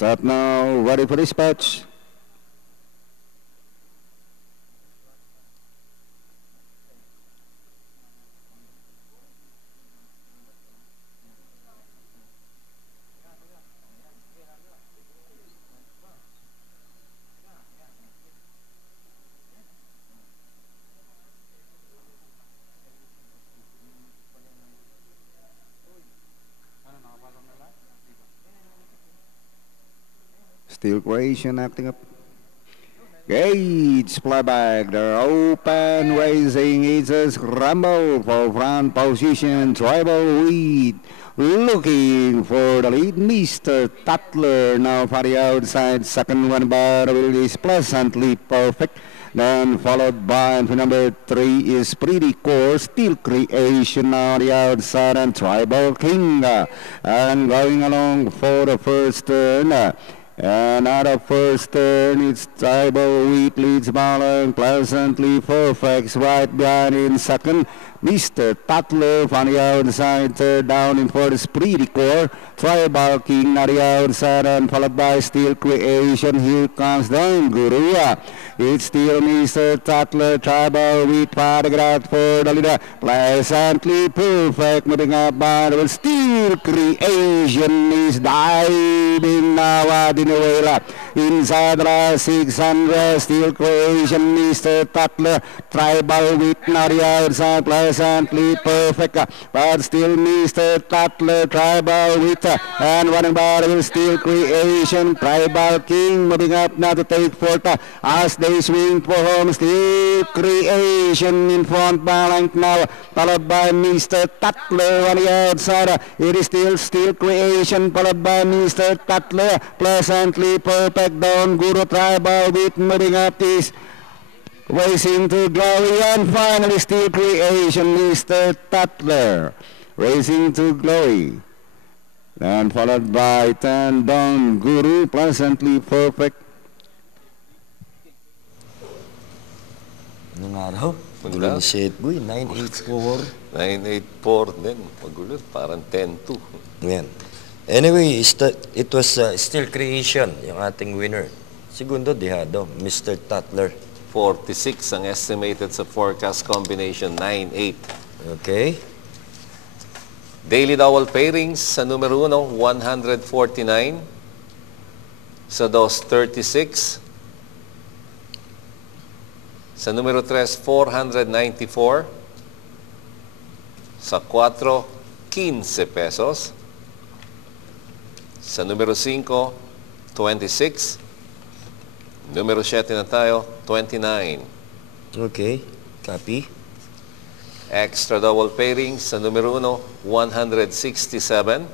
Set now, ready for dispatch. Steel Creation acting up. Gage playback. They're open, raising. It's a scramble for front position. Tribal Wheat looking for the lead. Mr. Tatler now for the outside. Second one bar is pleasantly perfect. Then followed by number 3 is Pretty Core. Steel Creation on the outside and Tribal King. And going along for the first turn. And out of first turn, it's Tribal Wheat leads Balance, pleasantly perfect, right behind in second. Mr. Tatler on the outside, third down in for the Pretty Core. Tribal King on the outside and followed by Steel Creation. Here comes down Guru. It's still Mr. Tatler, Tribal Wheat, paragraph for the leader. Pleasantly perfect, moving up by the Steel Creation is diving now at Inuela. Inside the 600, Steel Creation, Mr. Tatler, Tribal Wheat, now the outside, pleasantly perfect, but still Mr. Tatler, Tribal Wheat, and running by the Steel Creation, Tribal King, moving up now to take fourth, as they swing for home, Steel Creation in front, Balance now, followed by Mr. Tatler on the outside. It is still Steel Creation, followed by Mr. Tatler, pleasantly perfect, down Guru, Tribal Wheat, moving up this racing to Glory, and finally Steel Creation, Mr. Tatler, racing to Glory. And followed by 10 down Guru, pleasantly perfect. Nung araw, magulo ni Seth Boy, 984. 984 din, magulo, parang 10-2. Yan. Anyway, it was Steel Creation, yung ating winner. Segundo, Dihado, Mr. Tatler. 46 ang estimated sa forecast combination, 9-8. Okay. Daily double pairings sa numero 1, 149. Sa 2, 36. Sa numero 3, 494. Sa 4, 15 pesos. Sa numero 5, 26. Numero 7 na tayo, 29. Okay, copy. Extra double pairing sa numero 1, 167.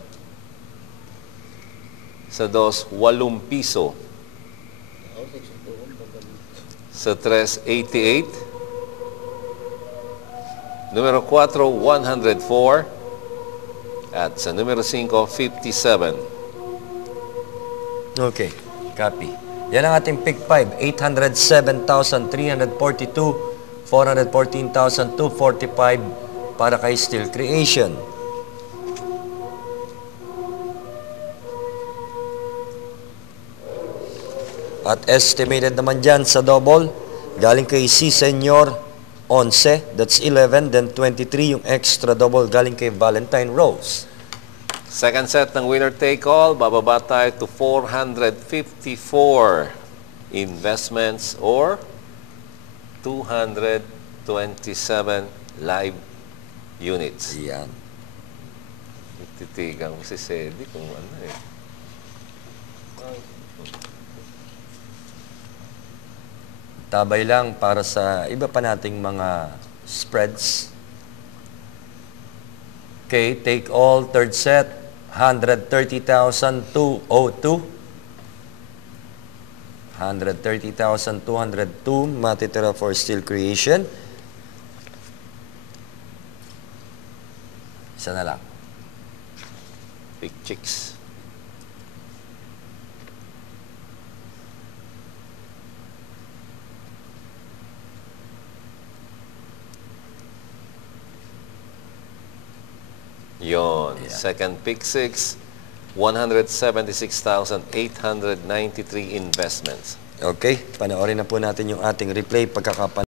Sa 2, 8 piso. Sa 3, 88. Numero 4, 104. At sa numero 5, 57. Okay, copy. Yan ang ating pick 5, 807,342, 414,245 para kay Steel Creation. At estimated naman dyan sa double, galing kay C. Senor, 11, that's 11, then 23 yung extra double galing kay Valentine Rose. Second set ng winner take all, bababa tayo to 454 investments or 227 live units. Yan. Titigan ko si Sedi kung ano eh. Tabay lang para sa iba pa nating mga spreads. Okay, take all, third set, 130,202. 130,202 matitira for Steel Creation. Isa na lang. Big chicks. Yon. Yeah. Second pick 6. 176,893 investments. Okay, panoorin na po natin yung ating replay pagkakapan.